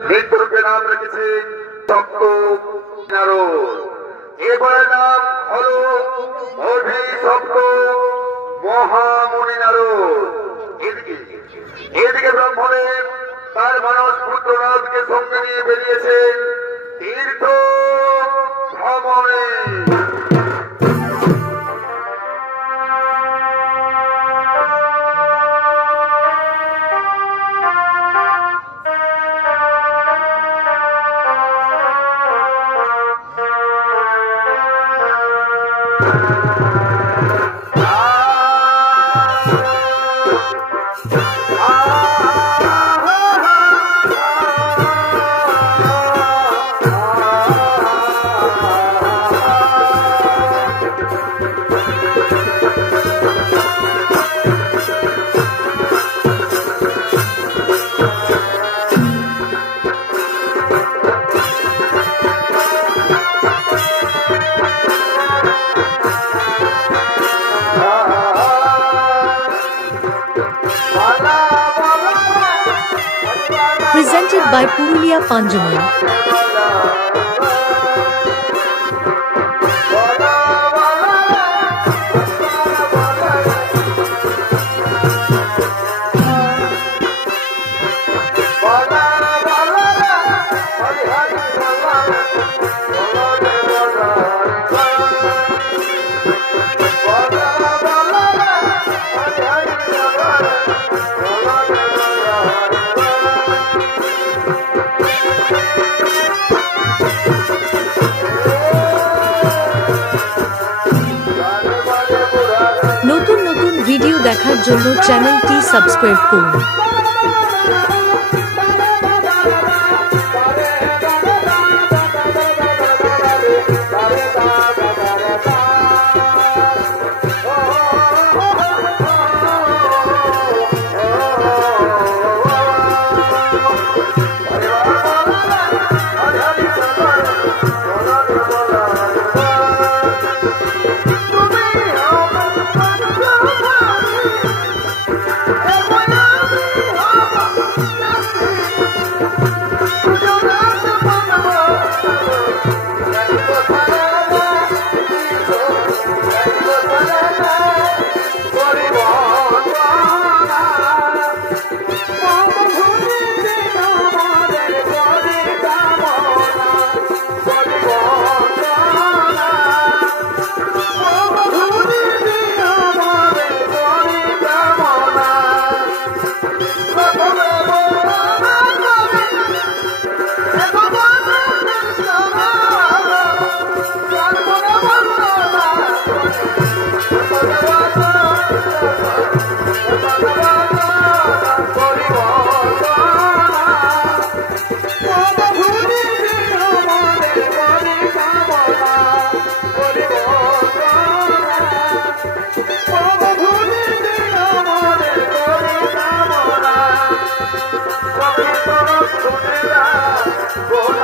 মৃত্যুরূপে নাম রেখেছেন সপ্ত নারদ। এবারে নাম হলো অভিশপ্ত মহামুনি নারদ। এদিকে ব্রাহ্মণের তার মানস পুত্র নারদকে সঙ্গে নিয়ে বেরিয়েছেন তীর্থ ভ্রমণে। Presented by Purulia Panjamal. নতুন নতুন ভিডিও দেখার জন্য চ্যানেলটি সাবস্ক্রাইব করুন। Oh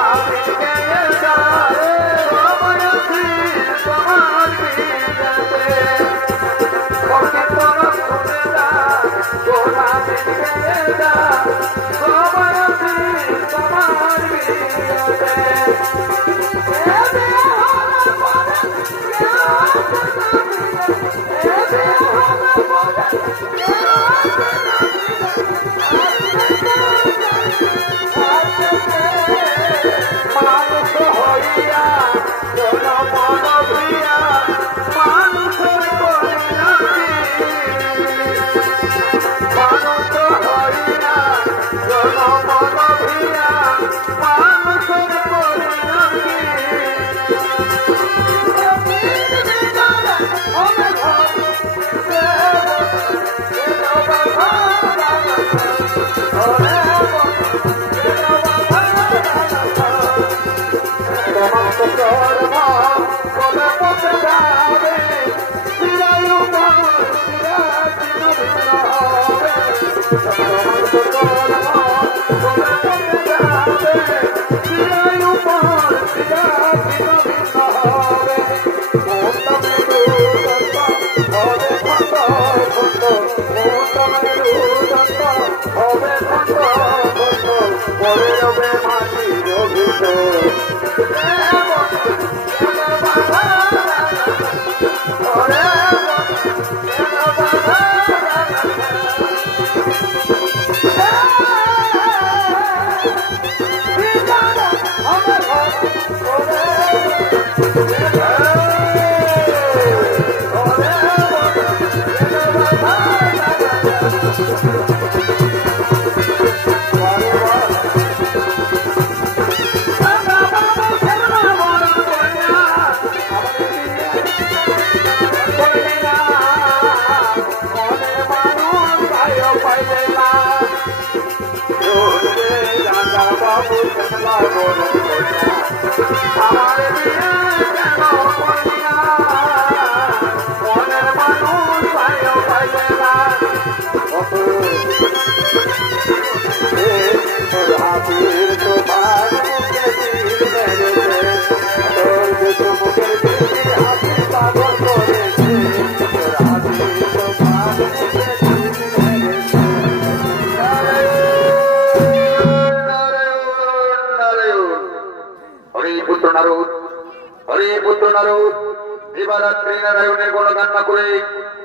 দিবারাত্রি নারায়ণের গুণগান না করে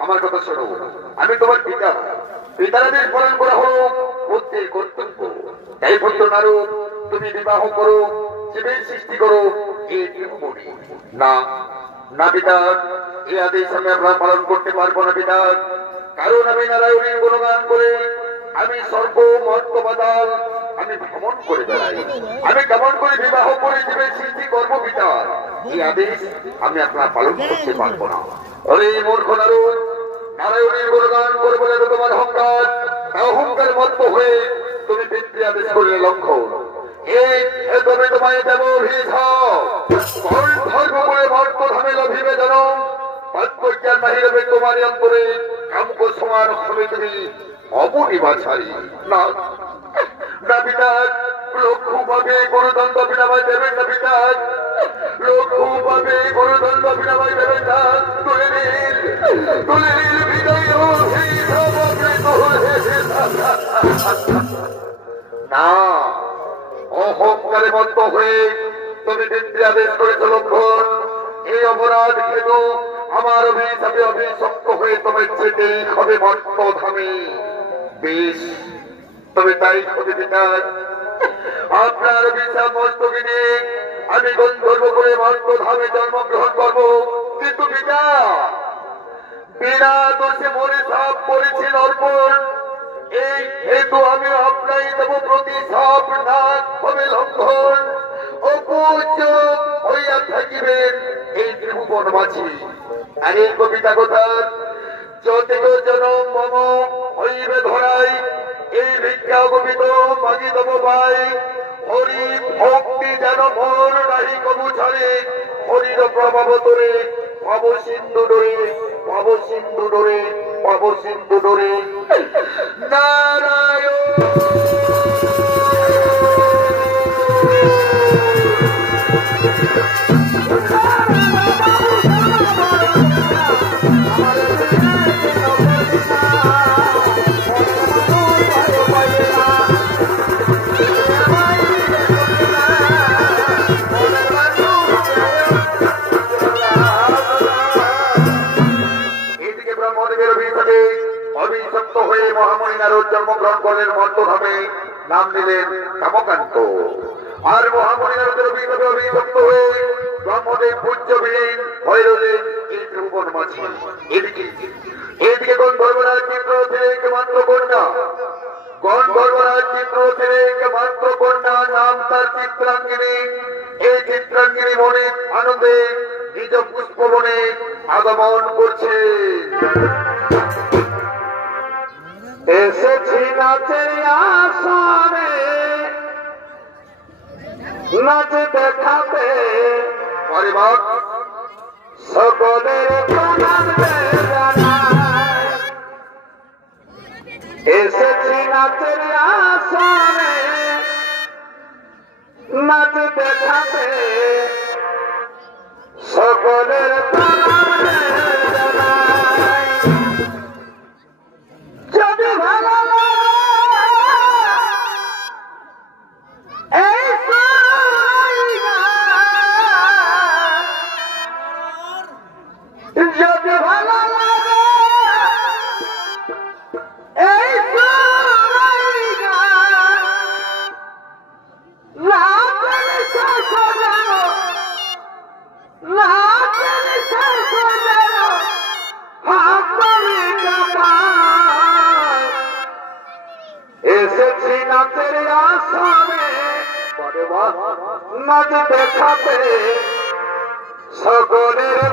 আমার কথা শোনো। আমি তোমার পিতা, পিতার আদেশ পালন করা হলো পুত্রের কর্তব্য। এই পুত্র নারদ, তুমি বিবাহ করো, জীবের সৃষ্টি করো, এইটুকু বলি না। না পিতা, এই আদেশ আমি আপনার পালন করতে পারবো না পিতা, কারণ আমি নারায়ণের গুণগান করে আমি স্বর্গ মর্ত পাতাল আমি ভ্রমণ করে বেড়াই। আমি কেমন করে বিবাহ করে জীবের সৃষ্টি করবো পিতা? এই আদেশ আমি আপনার পালন করতে পারবো না। অরে মূর্খ নারদ, নারায়ণের গুণগান করবো না তোমার অহংকার, অহংকার মত্ত হয়ে তুমি পিতৃ আদেশ করলে লঙ্ঘন। এই তবে তোমায় দেব অভিশাপ, ধর্ম করে মর্ত ধামে লভিবে জনম, পাত্রজ্ঞান নাহি রবে তোমার অন্তরে, কামক সমান হবে তুমি অপনিবাচারী। না না পিতা, লক্ষ্য পাবে গণতন্ত্র বিনাময় দেবেন না পিতা, লক্ষ্য পাবে গণতন্ত্র বিনাময় দেবেন না। তুলে নিন, তুলে নিন বিদায় না। অহংকারে মত্ত হয়ে তুমি পিতৃ আদেশ করেছ লক্ষণ, এই অপরাধ হেতু আমার অভিশাপে অভিশপ্ত হয়ে তুমি যেতেই হবে মর্ত ধামে। বেশ, তবে তাই হবে পিতা, আপনার অভিশাপ মস্তকে নিয়ে আমি গন্ধর্ব করে মর্ত ধামে জন্মগ্রহণ করবো। কিন্তু পিতা, বিনা দোষে মরে সাপ করেছেন অর্পণ, এই হেতু আমি আপনাই দেব প্রতিশাপ, না হবে লঙ্ঘন। অপূজ্য হইয়া থাকিবেন এই ত্রিভুবন মাঝি। আর এই কবিতা কথা, যতিক জনম মম হইবে ধরাই, এই ভিক্ষা কবিত মাগি দেব পাই। হরি ভক্তি যেন মন নাহি কবু ছাড়ে, হরির প্রভাব তোরে পাব সিন্ধু ডোরে, পাব সিন্ধু ডোরে, পাব সিন্ধু ডোরে। নারায়ণ অভিশপ্ত হয়ে মহামণি নারদ জন্মগ্রহণ করলেন মর্তধামে, নাম দিলেন কামকান্ত। আর মহামণি নারদের অভিশাপে অভিশপ্ত হয়ে ব্রহ্মদেব পূজ্যবিহীন হয়ে রইলেন এই ত্রিভুবন মাঝি। এদিকে গন্ধর্বরাজ চিত্র থেকে মাত্র কন্যা, গন্ধর্বরাজ চিত্র থেকে মাত্র কন্যা, নাম তার চিত্রাঙ্গিনী। এই চিত্রাঙ্গিনী মনে আনন্দে নিজ পুষ্পবনে আগমন করছে। এসেছি নাচের আসরে, নাচ দেখাতে সকলের প্রণাম জানাই। এসেছি নাচের আসরে, নাচ দেখাতে সকলের প্রণাম জানাই। যদি ভালো এই নাচ দেখাতে সকলের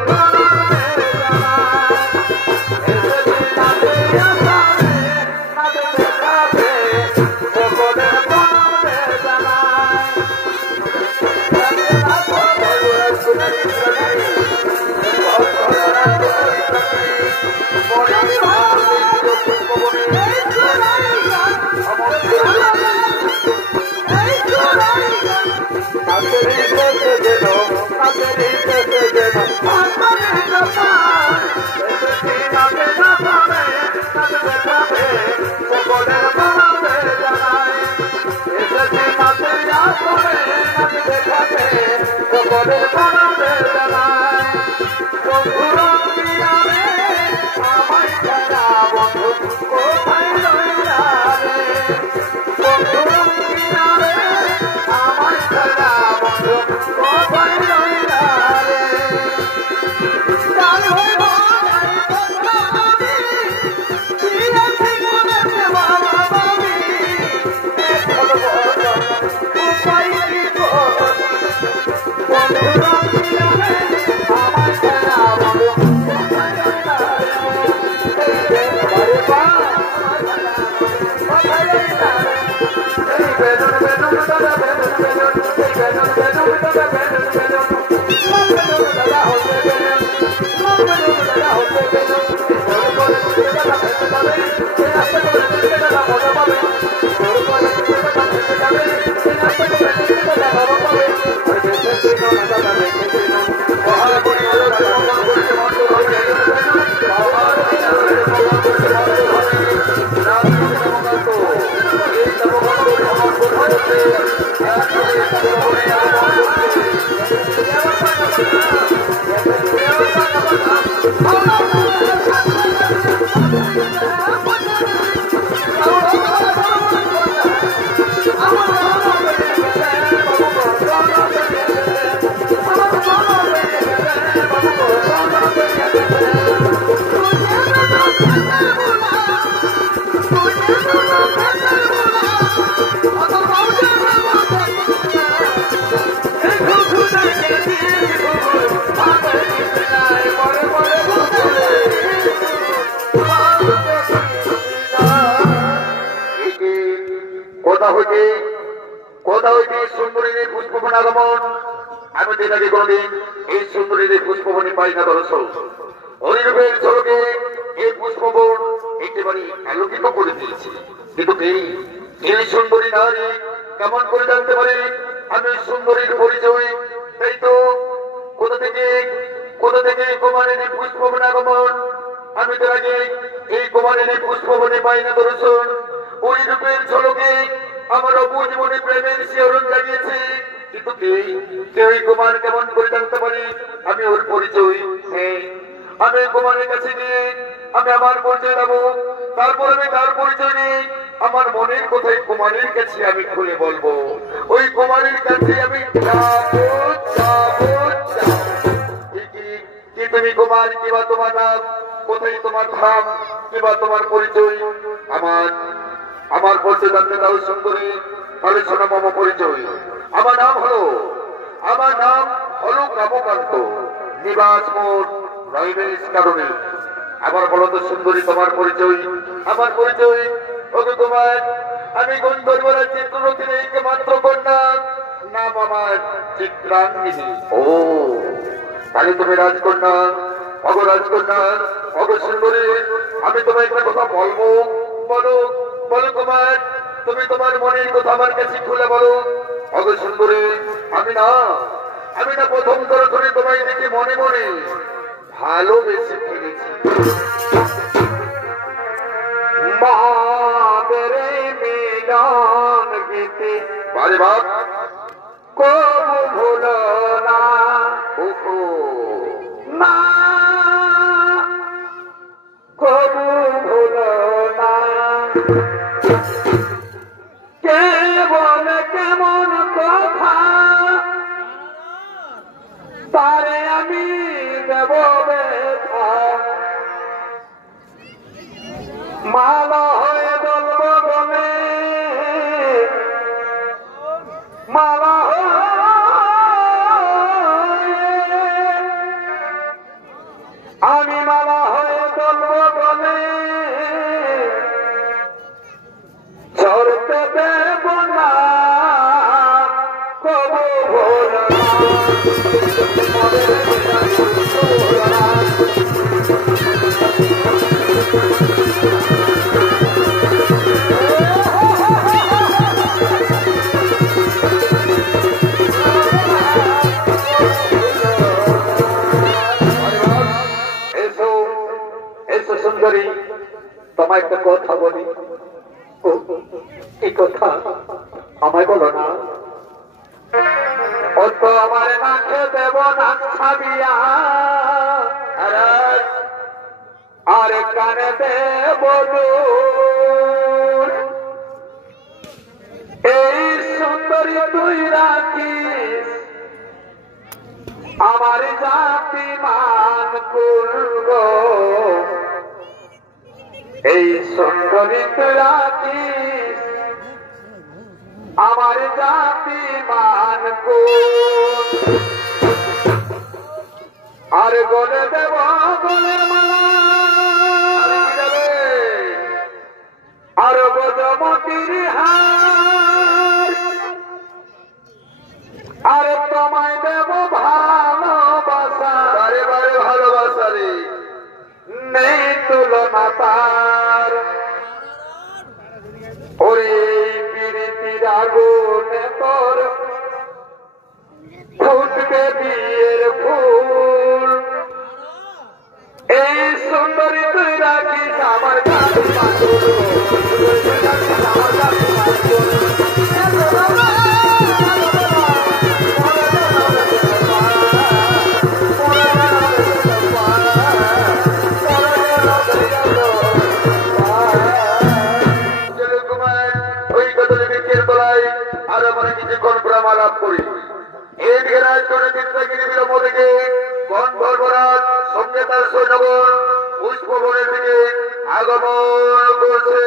কোথা হইতে সুন্দরীদের পুষ্পবন আগমন। আমি দিন আগে কোনদিন এই সুন্দরীদের পুষ্পবনে পাই না দর্শক। হরিরূপের ঝলকে এই পুষ্পবন একেবারে আলোকিত করে দিয়েছি, কিন্তু এই সুন্দরী নারী কেমন করে জানতে পারে আমি সুন্দরীর পরিচয়? তাই তো কোথা থেকে কুমারের পুষ্পবন আগমন। আমি তার আগে এই কুমারের পুষ্পবনে পাই না দর্শন। ওই রূপের ঝলকে আমার অবুঝ মনে প্রেমের শিহরণ জাগিয়েছে, কিন্তু কেউ কুমার কেমন করে জানতে পারি আমি ওর পরিচয়? আমি কুমারের কাছে গিয়ে আমি আমার পরিচয় দেবো, তারপর আমি তার পরিচয় নিয়ে আমার মনের কোথায় কুমারের কাছে আমি খুলে বলবো। ওই কুমারের কাছে আমি কি তুমি কুমার, কিবা তোমার নাম, কোথায় তোমার ধাম, কিবা তোমার পরিচয়? আমার পরিচয় জানতে দাও সুন্দরী, তাহলে শোনো মম পরিচয়। আমার নাম হলো রামকান্ত, নিবাস মোর নৈবেশ কারণে। আবার বলো তো সুন্দরী তোমার পরিচয়? আমার পরিচয় ওকে কুমার, আমি গন্ধর্বরা চিত্ররথীর একমাত্র কন্যা, নাম আমার চিত্রাঙ্গিনী। ও তাহলে তুমি রাজকন্যা, রাজকন্যা, সুন্দরী। আমি তোমায় একটা কথা বলবো, বলো বলো কুমার, তুমি তোমার মনের কথা আমার কাছে খুলে বলো। সুন্দরী, আমি না প্রথম ধরে তোমায় দেখে মনে মনে ভালোবেসে ফেলেছি। বারে মিলন গীতে বারে বাপ কবু ভুলো না, না কবু ভুলো না। কেমন কথা তারে আমি দেব ব্যথা, মালা হয়ে বলব গলে, মালা হয়ে কবু ভোলা সুন্দরী তোমায় একটা কথা বলি কি কথা আমায় বলো না ও তো আমার নাকে দেব না ছাবিয়া আর কানে দেব এই সুন্দরী তুই রাখিস আমার জাতি মান করব এই সুন্দরী তুই রাখিস আমার জাতি মান আর গলে দেব গলে আর গজমতির হার আর তোমায় দেব ভালোবাসা বারে বারে ভালোবাসা রে নেই তুলনা তার ওরে প্রীতির আগুনে তোর ফুটবে বিয়ের ফুল এই সুন্দরী তুই রাখিস আমার কাছে আমার কাছে লাভ করি এই ঘেরায় চলে চিন্তাগিরি বিলম্ব থেকে গন্ধর্বরাজ সঙ্গে তার সৈন্যগণ পুষ্পবনের দিকে আগমন করছে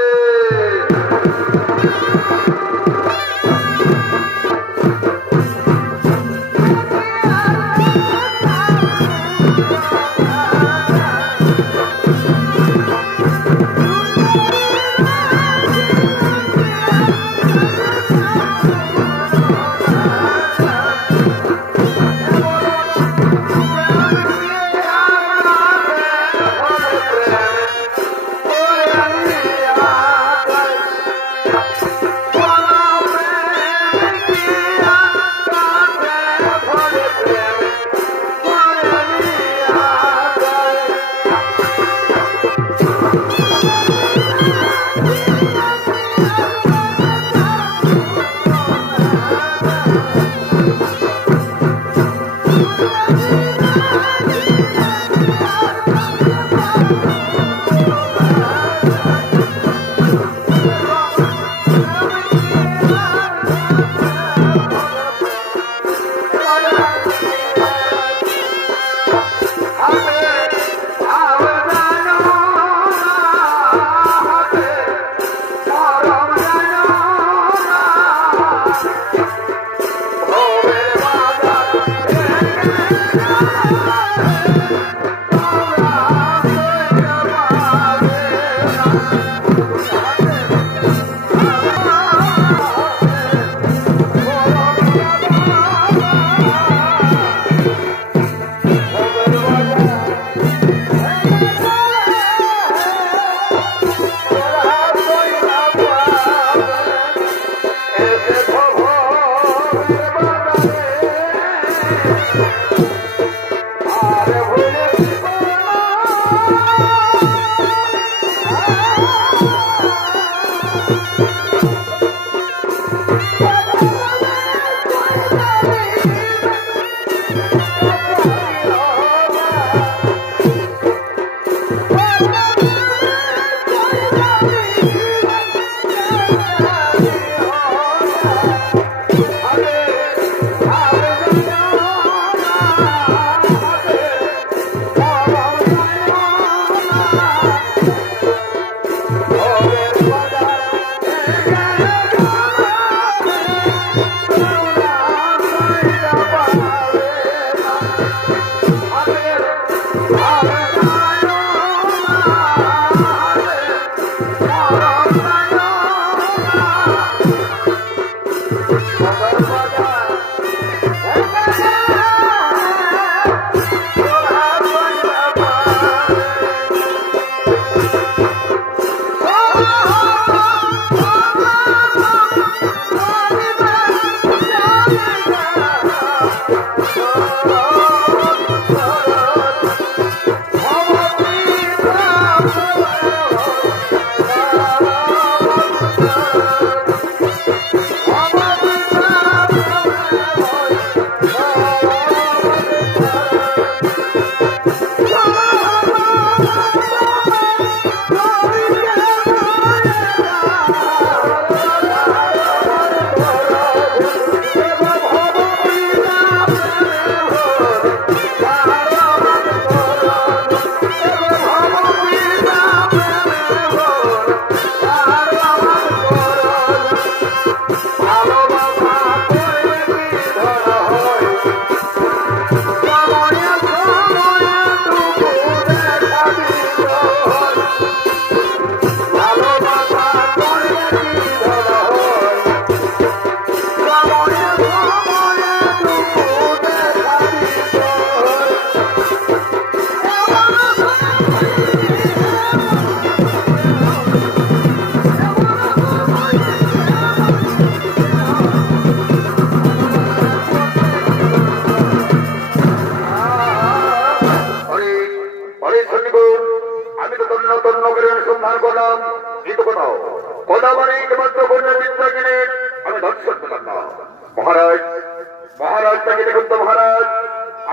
মহারাজটাকে দেখুন তো মহারাজ,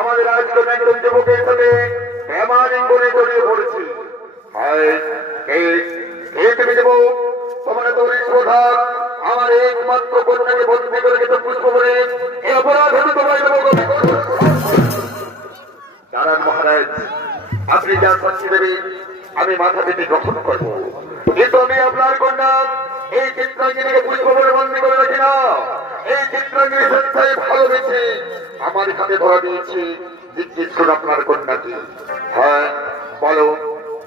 আমাদের আজকে একজন যুবকের সাথে প্রেমালিঙ্গনে জড়িয়ে পড়েছি। তুমি যুবক, তোমার তো শ্রদ্ধা আমার একমাত্র কন্যাকে বন্দী করে গেছে পুষ্প বলে এই অপরাধ হলে তোমার জানান মহারাজ, আপনি যা শাস্তি দেবেন আমি মাথা পেতে গ্রহণ করবো, কিন্তু আমি আপনার কন্যা এই চিত্রাঙ্গিনীকে পুষ্প বলে বন্দী করে রাখি না। এই চিত্রাঙ্গিনী স্বেচ্ছায় ভালোবেসে আমার হাতে ধরা দিয়েছি। জিজ্ঞেস করুন আপনার কন্যাকে। হ্যাঁ বলো,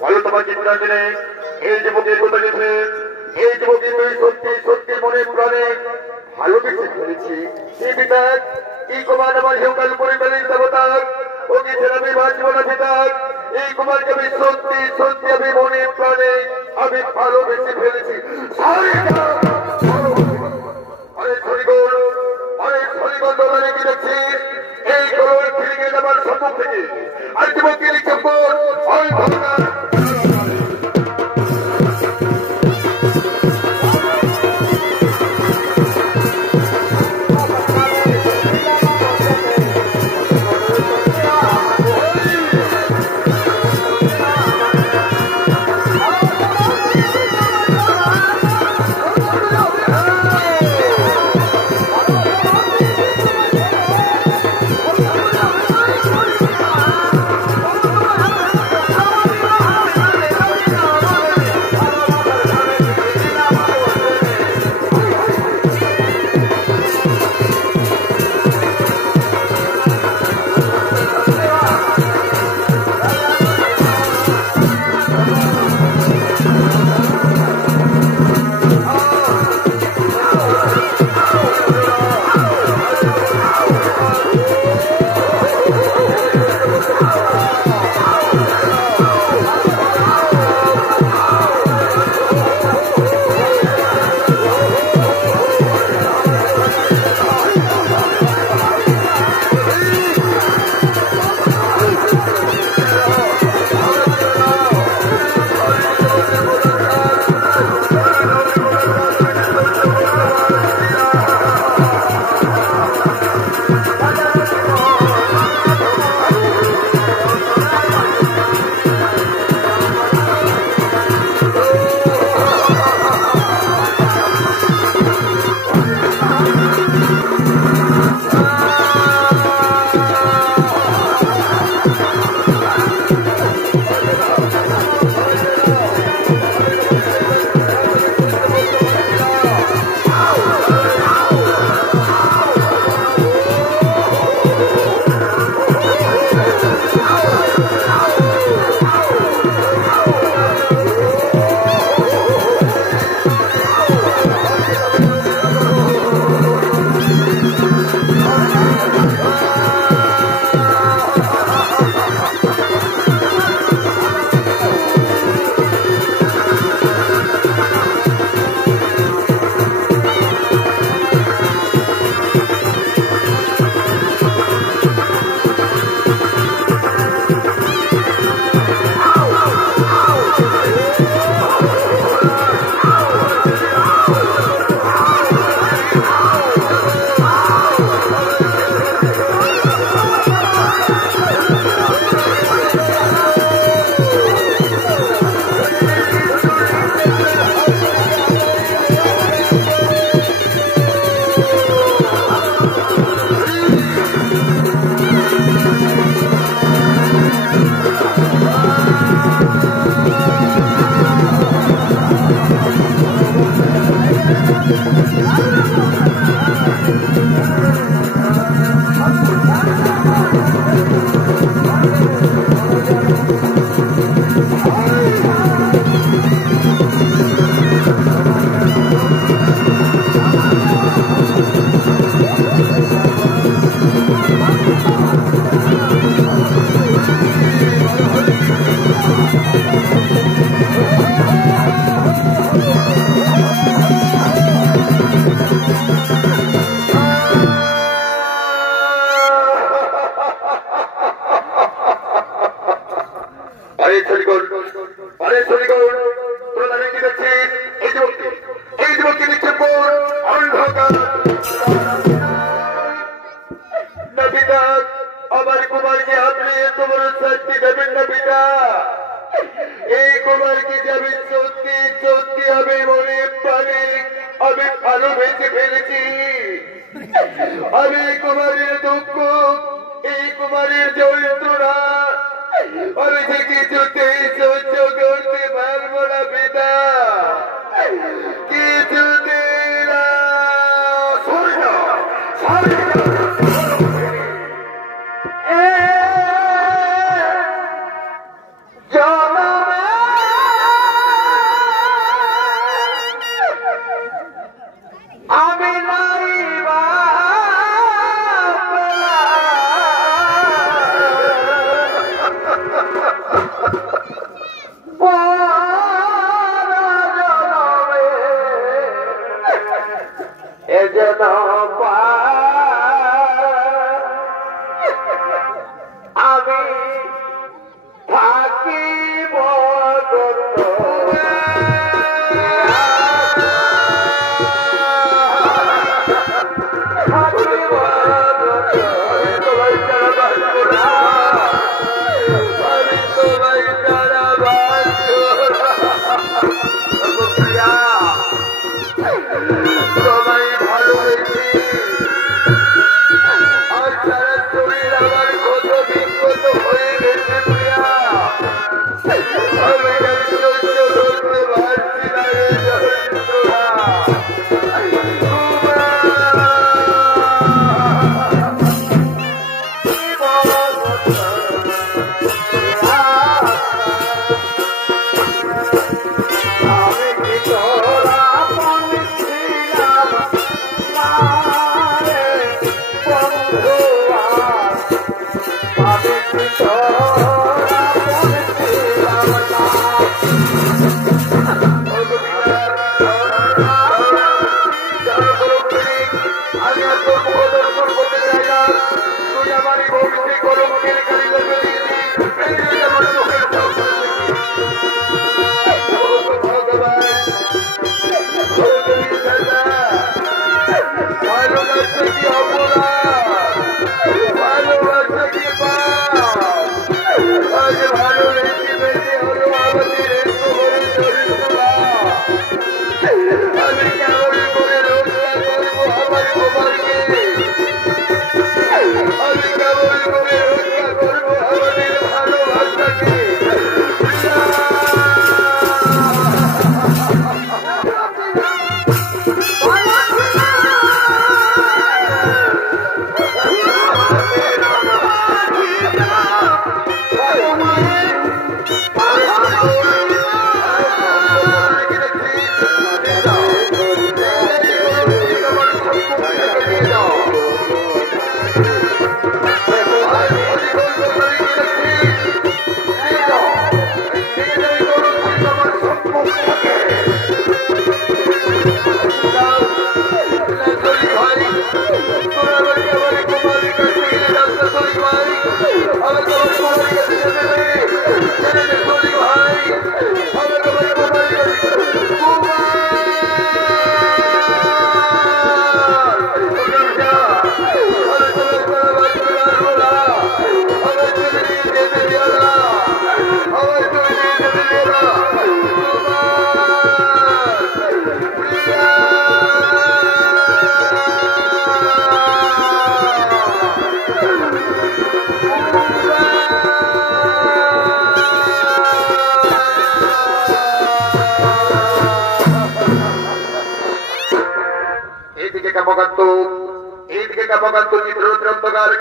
বলো তোমার চিত্রাঙ্গিনী এই যুবকের কথা গেছে, এই যুবকে তুই সত্যি সত্যি মনে প্রাণে ভালোবেসে ফেলেছি। এই পিতা কি কুমার আমার হেউকাল পরিবারের দেবতা, ওকে ছেড়ে আমি বাঁচব না পিতা। এই কুমারকে আমি সত্যি সত্যি আমি মনে প্রাণে আমি ভালোবেসে ফেলেছি। অনেক হরিগোল, অনেক হরিগোল দোকানে কি দেখছি এই গরুর ফিরে গেলে আমার সম্মুখ থেকে আর যুবককে লিখে পিতা আমার কুমারকে আপনি এত বড় শাস্তি দেবেন না পিতা। এই কুমারকে যাবে সত্যি সত্যি আমি মনে প্রাণে আমি ভালোবেসে ফেলেছি। আমি কুমারের দুঃখ, এই কুমারের যন্ত্রণা আমি যে কিছুতেই সহ্য করতে পারবো না পিতা, কিছুতে না। আমি নাই আমি থাকিব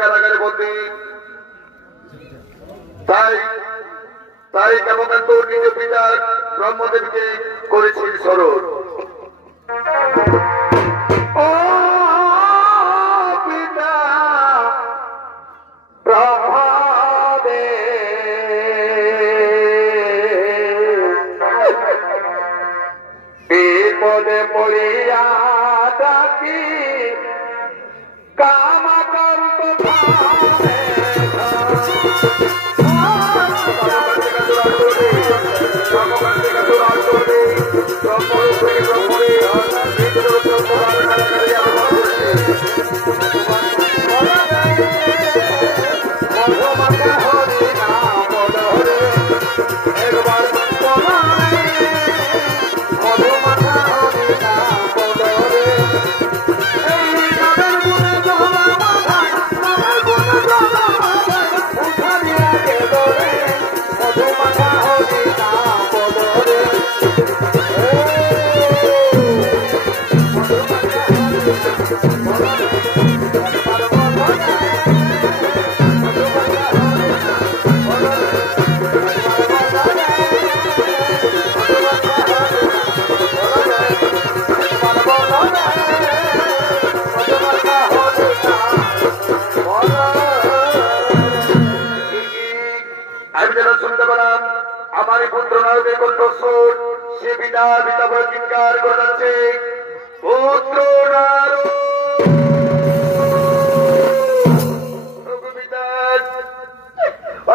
কারাগারে বন্দী। তাই কামকান্ত নিজ পিতা ব্রহ্মদেবকে করেছেন স্মরণ। বিপদে পড়িয়া ডাকি কামাকান্ত ভাবে নারদের কণ্ঠস্বর সে পিতা পিতা বলে চিৎকার করে যাচ্ছে, পুত্র নারদ।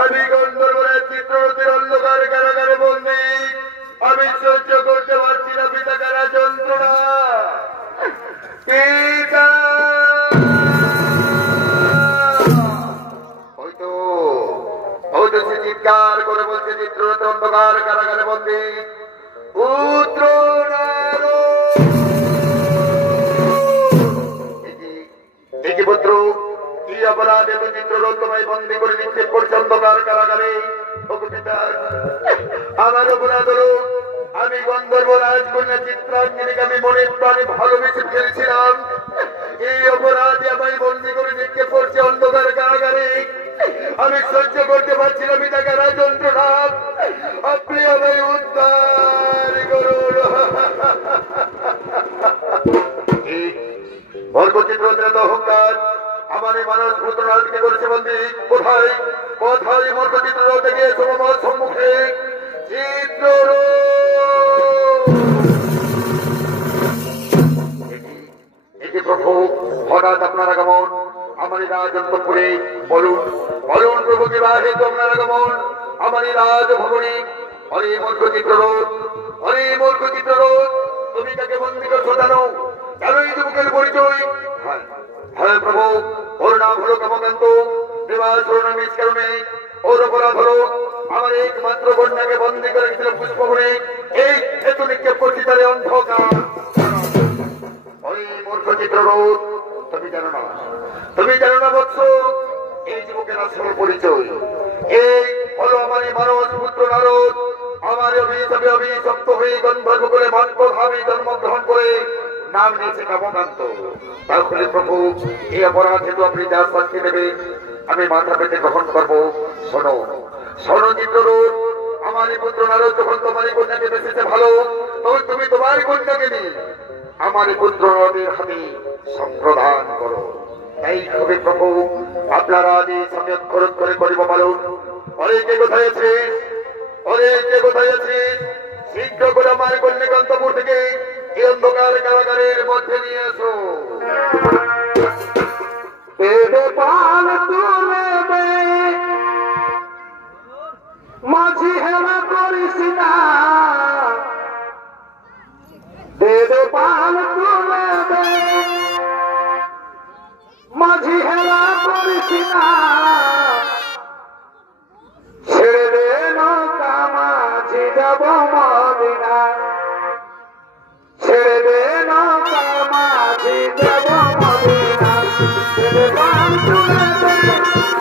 আমি গন্ধর্বরের চিত্ররথের অন্ধকার কারাগারে বন্দি, আমি সহ্য করতে পারছি না পিতা কারা যন্ত্রণা। পিতা হয়তো হয়তো সে চিৎকার করে বলছে চিত্ররথের অন্ধকার কারাগারে বন্দি, পুত্র নারদ। পুত্র কি অপরাধে তুমি চিত্ররথ তোমায় বন্দী করে নিক্ষেপ করছে অন্ধকার কারাগারে? আমার অপরাধ হলো আমি গন্ধর্ব রাজকন্যা চিত্রাঙ্গিনীকে আমি মনে প্রাণে ভালোবেসে ফেলেছিলাম। এই অপরাধে আমায় বন্দী করে নিক্ষেপ করছে অন্ধকার কারাগারে। আমি সহ্য করতে পারছি না পিতা কারা যন্ত্রণা। আপনি আমায় উদ্ধার করুন। চিত্ররথের অহংকার আমার এই মানুষ পুত্রনাথকে করেছে বন্দী। কোথায় কোথায় মূর্খ চিত্ররথ গিয়ে সমমার সম্মুখে চিত্ররথ। প্রভু হঠাৎ আপনার আগমন আমার এই রাজন্তপুরে, বলুন বলুন প্রভু কি হেতু আপনার আগমন আমার এই রাজভবনে? অরে মূর্খ চিত্ররথ, অরে মূর্খ চিত্ররথ, তুমি তাকে বন্দী করছো জানো? কেন এই যুবকের পরিচয়? হ্যাঁ প্রভু, ওর নাম হলো কামকান্ত। বিবাহ নিজ কারণে ওর অপরাধ হলো আমার একমাত্র কন্যাকে বন্দী করে গেছিল পুষ্পবনে। এই হেতু নিক্ষেপ করছি তার অন্ধকার। ওই মূর্খ চিত্ররথ, তুমি জানো না, তুমি জানো না বৎস এই যুবকের আসল পরিচয়। এই হলো আমার এই মানস পুত্র নারদ। আমার অভিশাপে অভিশপ্ত হয়ে গন্ধর্ব করে মানবভাবে জন্মগ্রহণ করে নাম নিয়েছে কামকান্ত। তাহলে প্রভু এই অপরাধ হেতু আপনি যা শাস্তি নেবে আমি মাথা পেতে গ্রহণ করবো। শোনো শোনো চিত্ররথ, আমার এই পুত্র নারদ যখন তোমার এই কন্যাকে বেঁচেছে ভালো, তখন তুমি তোমার কন্যাকে নিয়ে আমার এই পুত্র নারদের হাতে সম্প্রদান করো। তাই হবে প্রভু আপনারা আজ আমি অক্ষর করে করিব পালন। অরে কে কোথায় আছে, অরে কে কোথায় আছে, শীঘ্র করে আমার কন্যাকে অন্তপুর থেকে এই অন্ধকার কারাগারের মধ্যে নিয়ে এসো। মাঝি হেলা করিস না, দেবে পাল তুলে দে। মাঝি হেলা করিস না, ছেড়ে দে নৌকা মাঝি যাব মদিনা। ছেড়ে দে নৌকা মাঝি যাব মদিনা। দেবে পাল তুলে দে,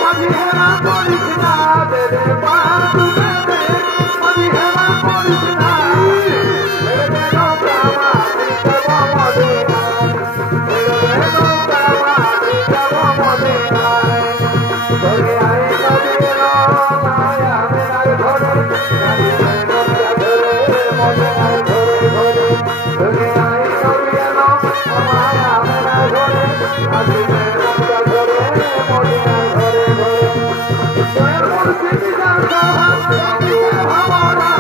মাঝি হেলা করিস না। দেবে পাল তুলে দে, মাঝি হেলা করিস না। ছেড়ে দে নৌকা মাঝি যাব মদিনা। ছেড়ে দে নৌকা মাঝি যাব মদিনা। ধরে আয় নদীর মায়া মেলার ধরে, নৌকা ধরে মদিনায় ধরে ধরে। ধরে আয় নদীর মায়া মেলার ধরে, আসিবে নৌকা ধরে মদিনায় ধরে ধরে। জয়ের মুর্শিদি যার সভাব রঙিতে ভাবনা,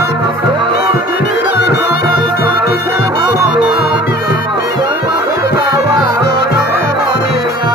জয়ের মুর্শিদি যার সভাব রঙিতে ভাবনা। জয় মাঝে যাওয়া রঙে মদিনা,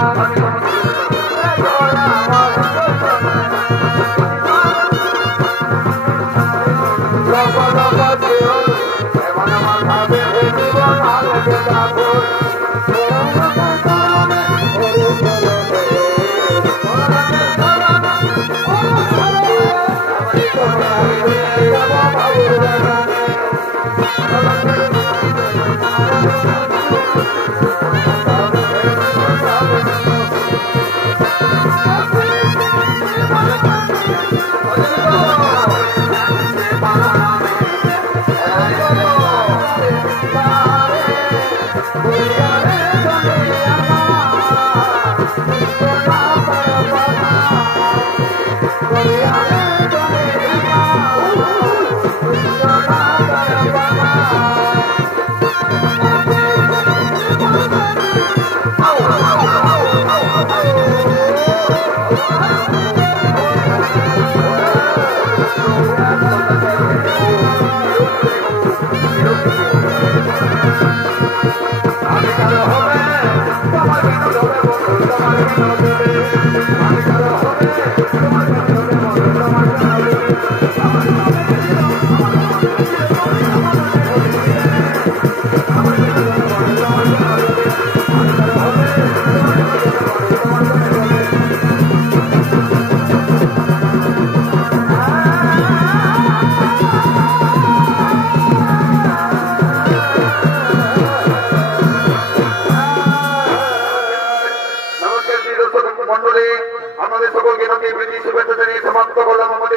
মন্ডলে আমাদের সকলকে নদী বৃদ্ধি শুভেচ্ছা জানিয়ে সমাপ্ত করলাম।